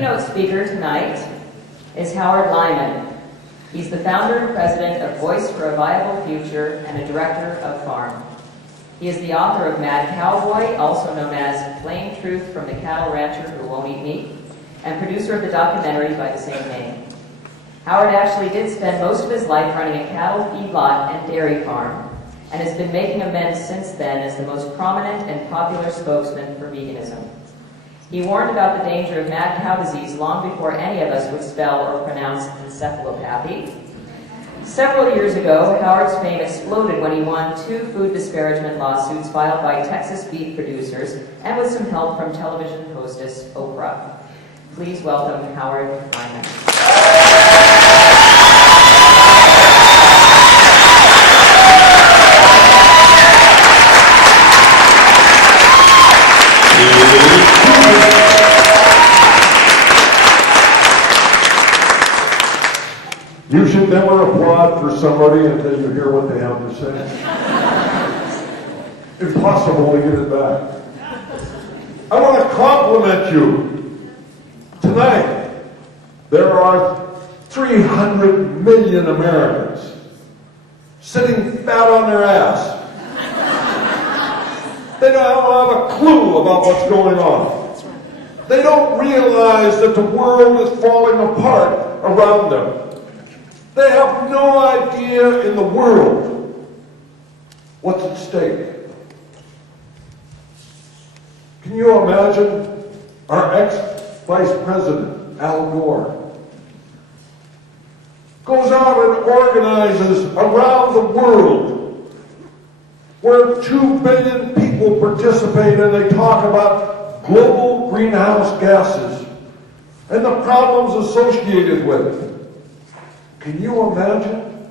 Keynote speaker tonight is Howard Lyman. He's the founder and president of Voice for a Viable Future and a director of Farm. He is the author of Mad Cowboy, also known as Plain Truth from the Cattle Rancher Who Won't Eat Meat, and producer of the documentary by the same name. Howard actually did spend most of his life running a cattle feedlot and dairy farm, and has been making amends since then as the most prominent and popular spokesman for veganism. He warned about the danger of mad cow disease long before any of us would spell or pronounce encephalopathy. Several years ago, Howard's fame exploded when he won 2 food disparagement lawsuits filed by Texas beef producers and with some help from television hostess Oprah. Please welcome Howard Lyman. You should never applaud for somebody until you hear what they have to say. Impossible to get it back. I want to compliment you. Tonight, there are 300 million Americans sitting fat on their ass. They don't have a clue about what's going on. They don't realize that the world is falling apart around them. They have no idea in the world what's at stake. Can you imagine our ex-Vice President, Al Gore, goes out and organizes around the world where 2 billion people participate and they talk about global greenhouse gases and the problems associated with it. Can you imagine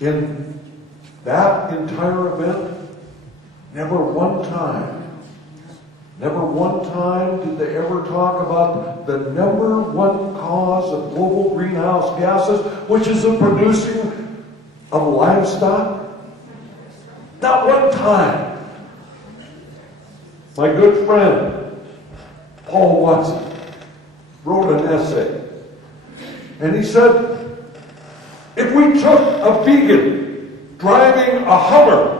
in that entire event, never one time did they ever talk about the number one cause of global greenhouse gases, which is the producing of livestock? Not one time. My good friend, Paul Watson, wrote an essay. And he said, if we took a vegan driving a Hummer,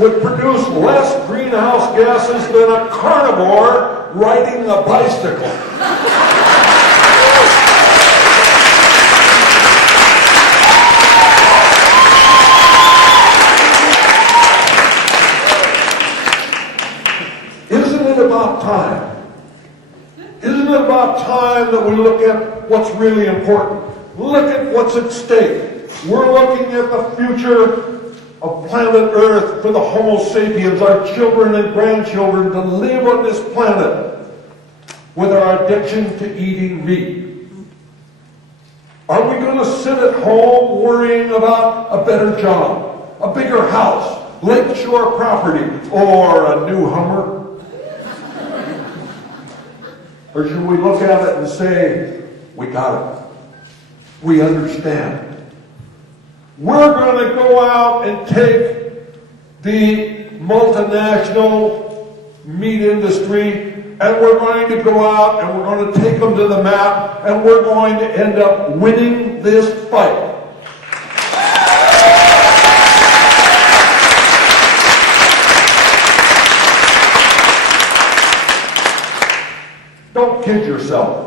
would produce less greenhouse gases than a carnivore riding a bicycle. Isn't it about time? Isn't it about time that we look at what's really important? Look at what's at stake. We're looking at the future of planet Earth for the Homo sapiens, our children and grandchildren, to live on this planet with our addiction to eating meat. Are we going to sit at home worrying about a better job, a bigger house, lakeshore property, or a new Hummer? Or should we look at it and say, we got it. We understand. We're going to go out and take the multinational meat industry and we're going to go out and we're going to take them to the map and we're going to end up winning this fight. Don't kid yourself.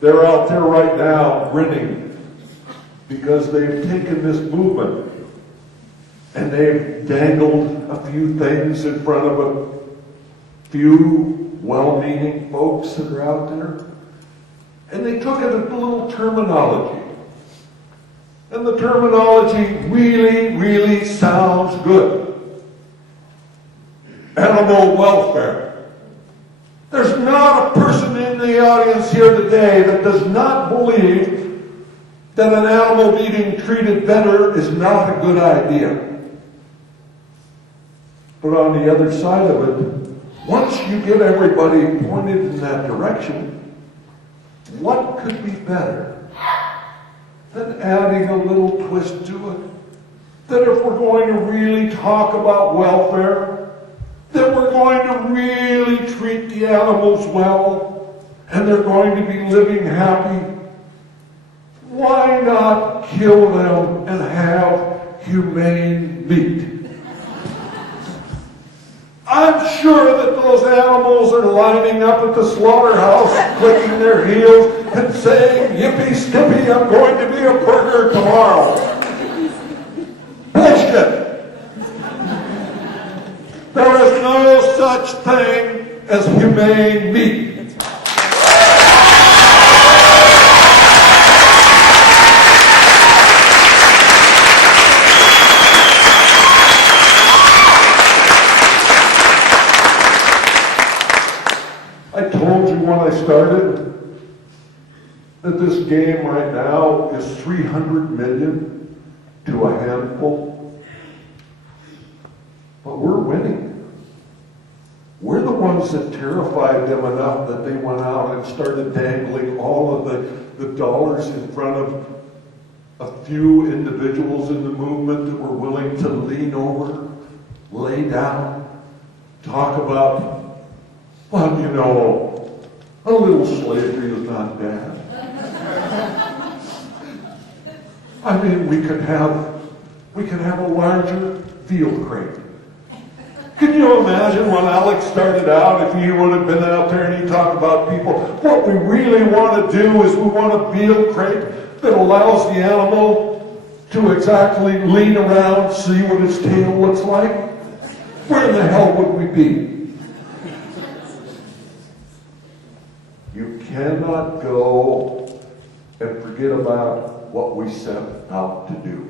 They're out there right now grinning because they've taken this movement and they've dangled a few things in front of a few well-meaning folks that are out there. And they took it a little terminology. And the terminology really, really sounds good. Animal welfare. There's not a person in the audience here today that does not believe that an animal being treated better is not a good idea. But on the other side of it, once you get everybody pointed in that direction, what could be better than adding a little twist to it? That if we're going to really talk about welfare, that we're going to really treat the animals well, and they're going to be living happy, why not kill them and have humane meat? I'm sure that those animals are lining up at the slaughterhouse, clicking their heels and saying, "Yippee skippy, I'm going to be a burger tomorrow." Bullshit! There is no such thing as humane meat. I told you when I started that this game right now is 300 million to a handful. But we're winning. We're the ones that terrified them enough that they went out and started dangling all of the dollars in front of a few individuals in the movement that were willing to lean over, lay down, talk about, well, you know, a little slavery is not bad. I mean, we could have a larger field crate. Can you imagine when Alex started out, if he would have been out there and he talked about people, what we really want to do is we want a field crate that allows the animal to exactly lean around, see what his tail looks like? Where in the hell would we be? You cannot go and forget about what we set out to do.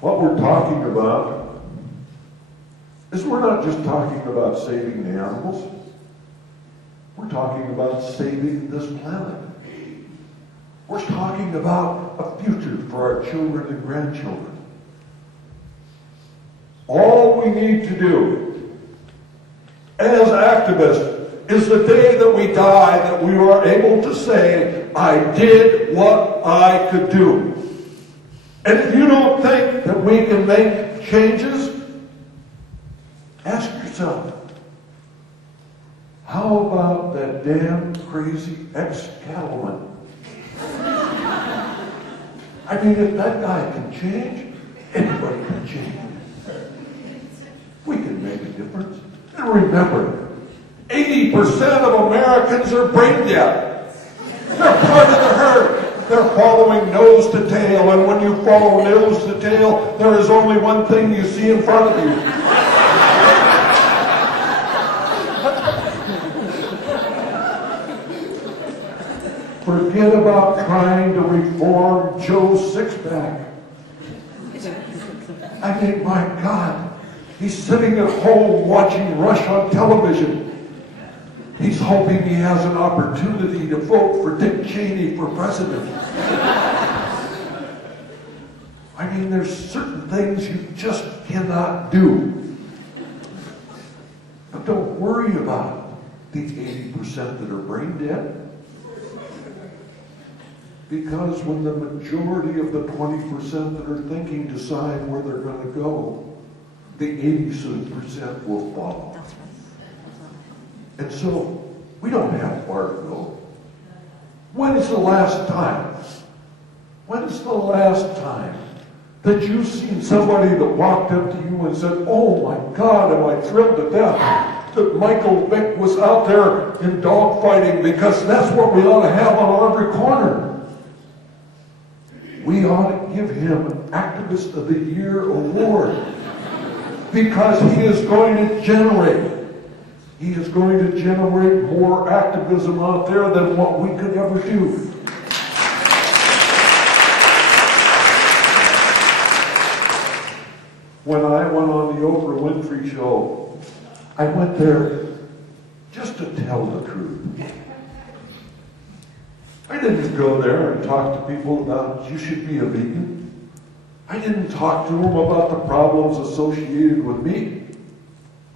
What we're talking about is we're not just talking about saving the animals. We're talking about saving this planet. We're talking about a future for our children and grandchildren. All we need to do as activists is the day that we die that we are able to say, I did what I could do. And if you don't think that we can make changes, ask yourself, how about that damn crazy ex-cattleman? I mean, if that guy can change, anybody can change. We can make a difference. And remember, 80% of Americans are brain dead. They're part of the herd. They're following nose to tail, and when you follow nose to tail, there is only one thing you see in front of you. Forget about trying to reform Joe's six-pack. I mean, my God, he's sitting at home watching Rush on television. He's hoping he has an opportunity to vote for Dick Cheney for president. I mean, there's certain things you just cannot do. But don't worry about the 80% that are brain dead. Because when the majority of the 20% that are thinking decide where they're going to go, the 80% will follow. And so, we don't have far to go. When's the last time that you've seen somebody that walked up to you and said, oh my God, am I thrilled to death that Michael Vick was out there in dog fighting, because that's what we ought to have on every corner. We ought to give him an Activist of the Year award because he is going to generate more activism out there than what we could ever do. When I went on the Oprah Winfrey show, I went there just to tell the truth. I didn't go there and talk to people about you should be a vegan. I didn't talk to them about the problems associated with meat.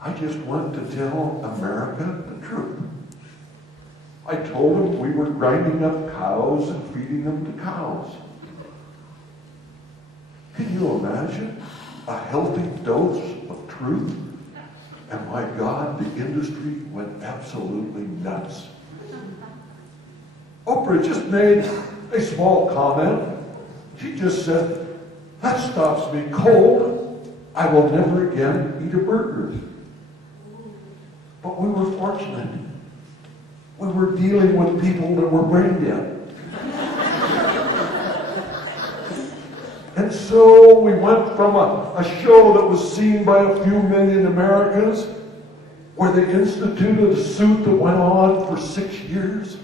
I just went to tell America the truth. I told him we were grinding up cows and feeding them to cows. Can you imagine a healthy dose of truth? And my God, the industry went absolutely nuts. Oprah just made a small comment. She just said, "That stops me cold. I will never again eat a burger." But we were fortunate. We were dealing with people that were brain dead. And so we went from a show that was seen by a few million Americans, where they instituted a suit that went on for 6 years,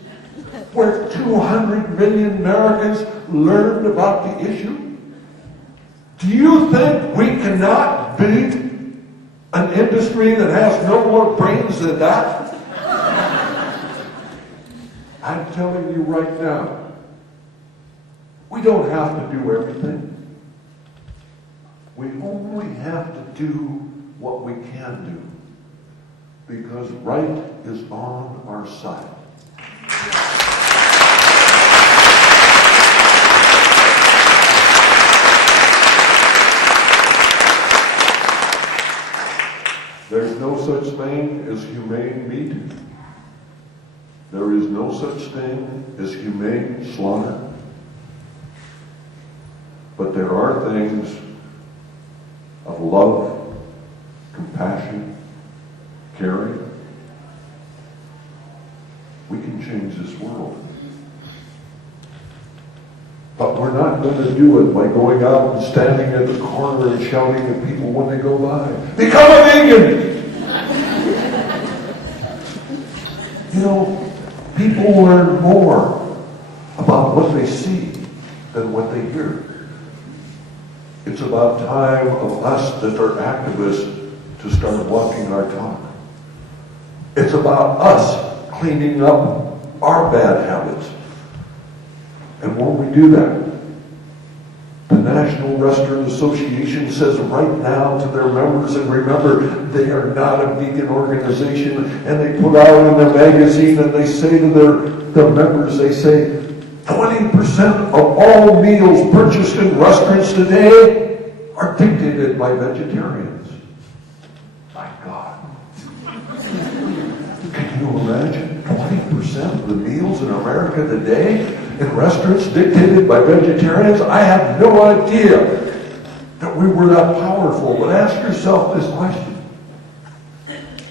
where 200 million Americans learned about the issue. Do you think we cannot beat an industry that has no more brains than that? I'm telling you right now, we don't have to do everything. We only have to do what we can do, because right is on our side. There's no such thing as humane meat. There is no such thing as humane slaughter. But there are things of love, compassion, caring. We can change this world. But we're not going to do it by going out and standing at the corner and shouting at people when they go by, "Become a vegan!" You know, people learn more about what they see than what they hear. It's about time of us that are activists to start walking our talk. It's about us cleaning up our bad habits. And when we do that, the National Restaurant Association says right now to their members, and remember, they are not a vegan organization, and they put out in their magazine and they say to their members, they say, 20% of all meals purchased in restaurants today are dictated by vegetarians. My God. Can you imagine 20% of the meals in America today in restaurants dictated by vegetarians? I have no idea that we were that powerful. But ask yourself this question.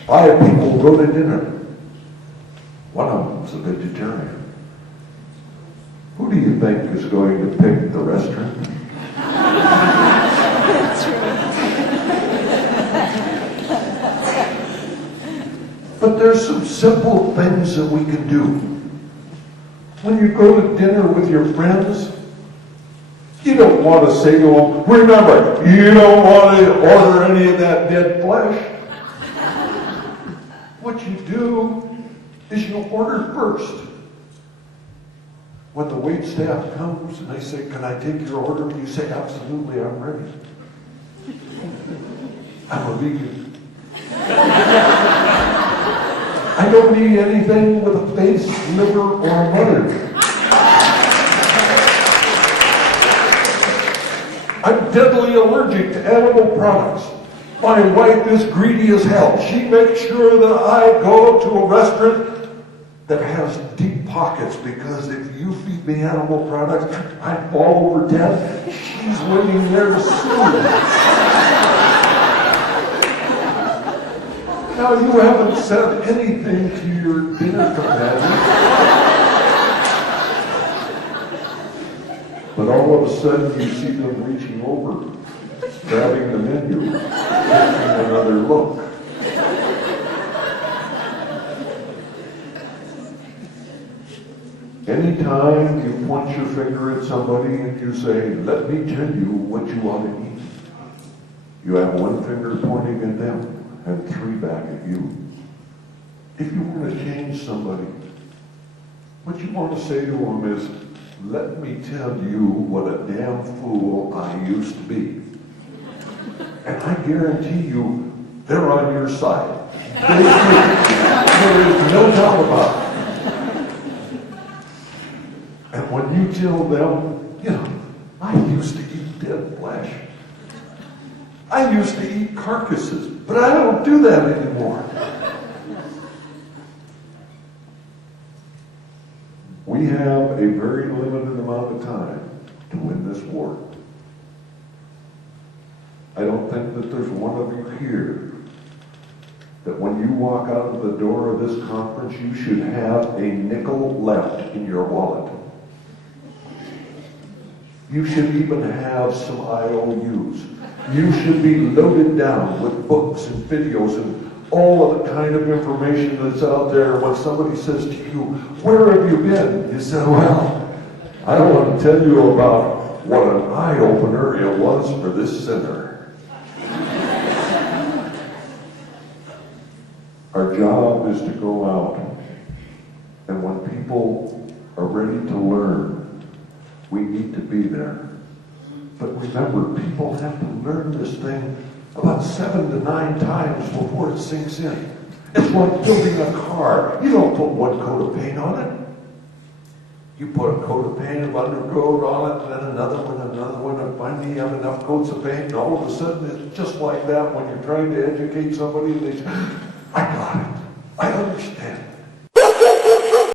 5 people go to dinner. One of them is a vegetarian. Who do you think is going to pick the restaurant? But there's some simple things that we can do. When you go to dinner with your friends, you don't want to say to them, remember, you don't want to order any of that dead flesh. What you do is you order first. When the wait staff comes and they say, can I take your order? You say, absolutely, I'm ready. I'm a vegan. I don't eat anything with a face, liver, or a mother. I'm deadly allergic to animal products. My wife is greedy as hell. She makes sure that I go to a restaurant that has deep pockets, because if you feed me animal products, I fall over dead. She's waiting there to sue. Now, you haven't said anything to your dinner companion, but all of a sudden you see them reaching over, grabbing the menu, taking another look. Anytime you point your finger at somebody and you say, let me tell you what you ought to eat, you have one finger pointing at them and 3 back at you. If you want to change somebody, what you want to say to them is, let me tell you what a damn fool I used to be. And I guarantee you, they're on your side. There is no doubt about it. you tell them, you know, I used to eat dead flesh. I used to eat carcasses, but I don't do that anymore. We have a very limited amount of time to win this war. I don't think that there's one of you here that when you walk out of the door of this conference, you should have a nickel left in your wallet. You should even have some IOUs. You should be loaded down with books and videos and all of the kind of information that's out there. When somebody says to you, where have you been? You say, well, I don't want to tell you about what an eye-opener it was for this sinner. Our job is to go out, and when people are ready to learn, we need to be there. But remember, people have to learn this thing about 7 to 9 times before it sinks in. It's like building a car. You don't put one coat of paint on it. You put a coat of paint of undercoat on it, and then another one, and finally you have enough coats of paint, and all of a sudden it's just like that when you're trying to educate somebody, and they say, I got it. I understand.